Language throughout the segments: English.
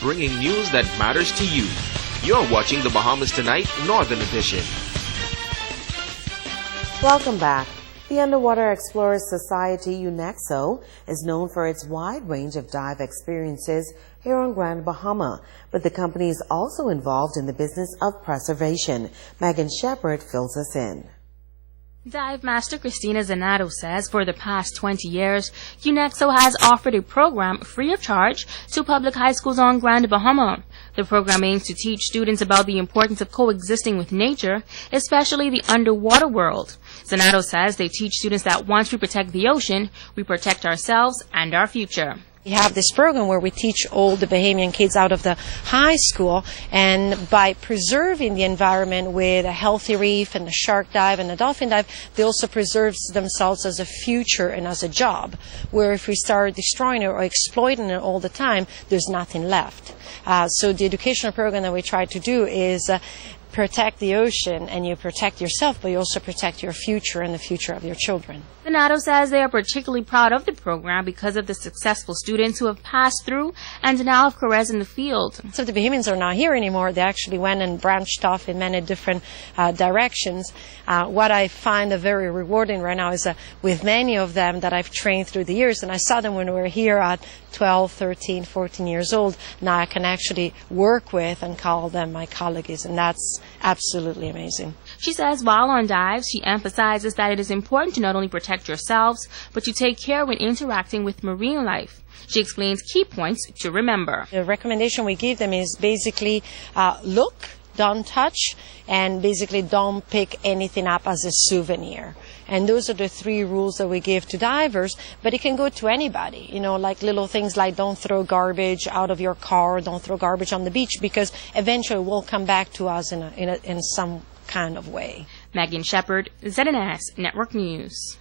bringing news that matters to you. You're watching the Bahamas Tonight Northern Edition. Welcome back. The Underwater Explorers Society, UNEXO, is known for its wide range of dive experiences here on Grand Bahama, but the company is also involved in the business of preservation. Megan Shepard fills us in. Dive Master Christina Zanato says for the past 20 years, UNEXO has offered a program free of charge to public high schools on Grand Bahama. The program aims to teach students about the importance of coexisting with nature, especially the underwater world. Zanato says they teach students that once we protect the ocean, we protect ourselves and our future. We have this program where we teach all the Bahamian kids out of the high school, and by preserving the environment with a healthy reef and a shark dive and a dolphin dive, they also preserve themselves as a future and as a job, where if we start destroying it or exploiting it all the time, there's nothing left. So the educational program that we try to do is protect the ocean, and you protect yourself, but you also protect your future and the future of your children. Zanato says they are particularly proud of the program because of the successful students who have passed through and now have careers in the field. So the Bahamians are not here anymore. They actually went and branched off in many different directions. What I find very rewarding right now is with many of them that I've trained through the years, and I saw them when we were here at 12, 13, 14 years old. Now I can actually work with and call them my colleagues, and that's absolutely amazing. She says while on dives, she emphasizes that it is important to not only protect yourselves, but to take care when interacting with marine life. She explains key points to remember. The recommendation we give them is basically look, don't touch, and basically don't pick anything up as a souvenir. And those are the 3 rules that we give to divers, but it can go to anybody, you know, like little things like don't throw garbage out of your car, don't throw garbage on the beach, because eventually it will come back to us in some kind of way. Megan Shepard, ZNS Network News.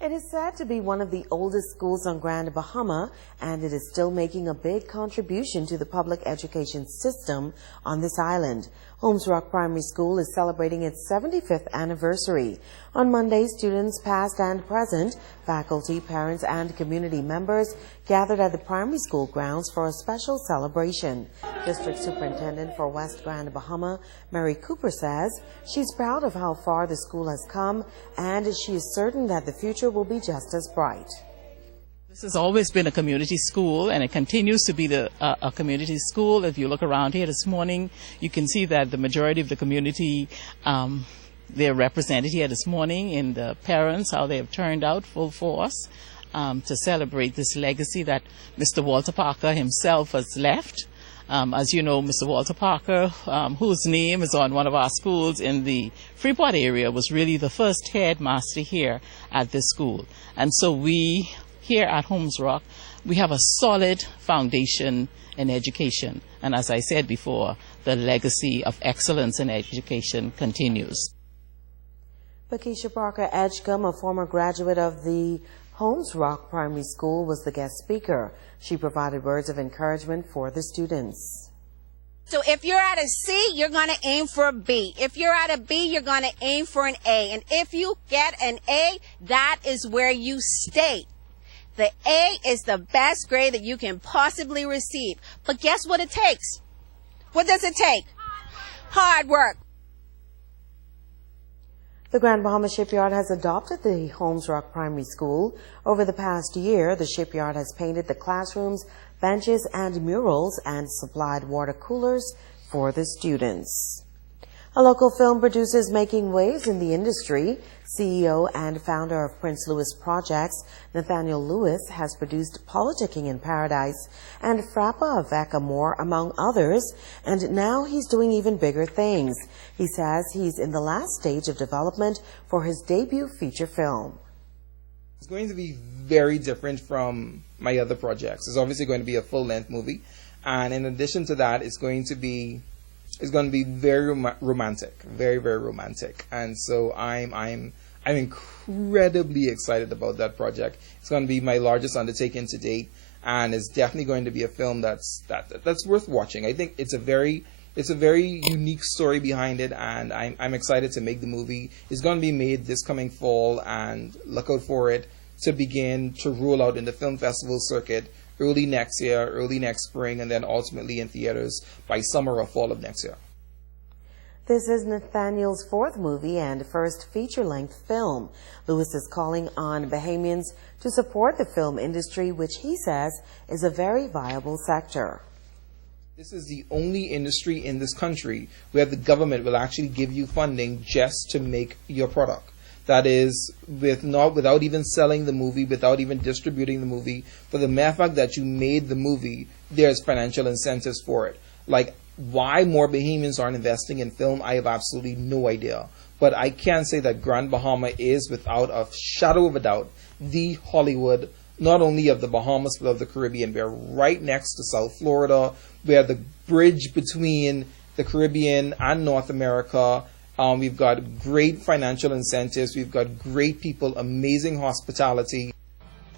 It is said to be one of the oldest schools on Grand Bahama, and it is still making a big contribution to the public education system on this island. Holmes Rock Primary School is celebrating its 75th anniversary. On Monday, students past and present, faculty, parents, and community members gathered at the primary school grounds for a special celebration. District Superintendent for West Grand Bahama, Mary Cooper, says she's proud of how far the school has come, and she is certain that the future will be just as bright. This has always been a community school, and it continues to be a community school. If you look around here this morning, you can see that the majority of the community, they're represented here this morning, in the parents, how they have turned out full force to celebrate this legacy that Mr. Walter Parker himself has left. As you know, Mr. Walter Parker, whose name is on one of our schools in the Freeport area, was really the first headmaster here at this school. And so we, here at Holmes Rock, we have a solid foundation in education. And as I said before, the legacy of excellence in education continues. Bakisha Parker Edgecombe, a former graduate of the Holmes Rock Primary School, was the guest speaker. She provided words of encouragement for the students. So if you're at a C, you're going to aim for a B. If you're at a B, you're going to aim for an A. And if you get an A, that is where you stay. The A is the best grade that you can possibly receive. But guess what it takes? What does it take? Hard work. The Grand Bahama Shipyard has adopted the Holmes Rock Primary School. Over the past year, the shipyard has painted the classrooms, benches, and murals, and supplied water coolers for the students. A local film producer is making waves in the industry. CEO and founder of Prince Louis Projects, Nathaniel Lewis, has produced Politicking in Paradise and Frappa of Eckamore, among others, and now he's doing even bigger things. He says he's in the last stage of development for his debut feature film. It's going to be very different from my other projects. It's obviously going to be a full-length movie, and in addition to that, it's going to be very romantic, very, very romantic. And so I'm incredibly excited about that project. It's going to be my largest undertaking to date, and it's definitely going to be a film that's worth watching. I think it's a very unique story behind it, and I'm excited to make the movie. It's going to be made this coming fall, and look out for it to begin to roll out in the film festival circuit early next year, early next spring, and then ultimately in theaters by summer or fall of next year. This is Nathaniel's fourth movie and first feature-length film. Lewis is calling on Bahamians to support the film industry, which he says is a very viable sector. This is the only industry in this country where the government will actually give you funding just to make your product. That is, without even selling the movie, without even distributing the movie. For the mere fact that you made the movie, there's financial incentives for it. Like, why more Bahamians aren't investing in film, I have absolutely no idea. But I can say that Grand Bahama is, without a shadow of a doubt, the Hollywood, not only of the Bahamas, but of the Caribbean. We're right next to South Florida. We're the bridge between the Caribbean and North America. We've got great financial incentives. We've got great people, amazing hospitality.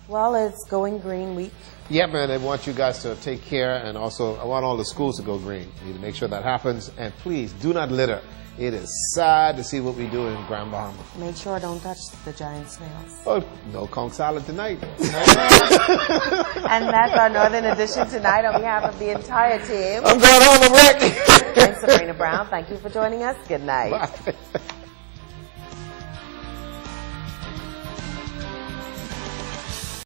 Well, it's Going Green Week. Yeah, man, I want you guys to take care, and also I want all the schools to go green. We need to make sure that happens, and please do not litter. It is sad to see what we do in Grand Bahama. Make sure don't touch the giant snails. Oh, no conch salad tonight. And that's our Northern Edition tonight on behalf of the entire team. I'm going home, I'm ready. I'm Sabrina Brown. Thank you for joining us. Good night. Bye.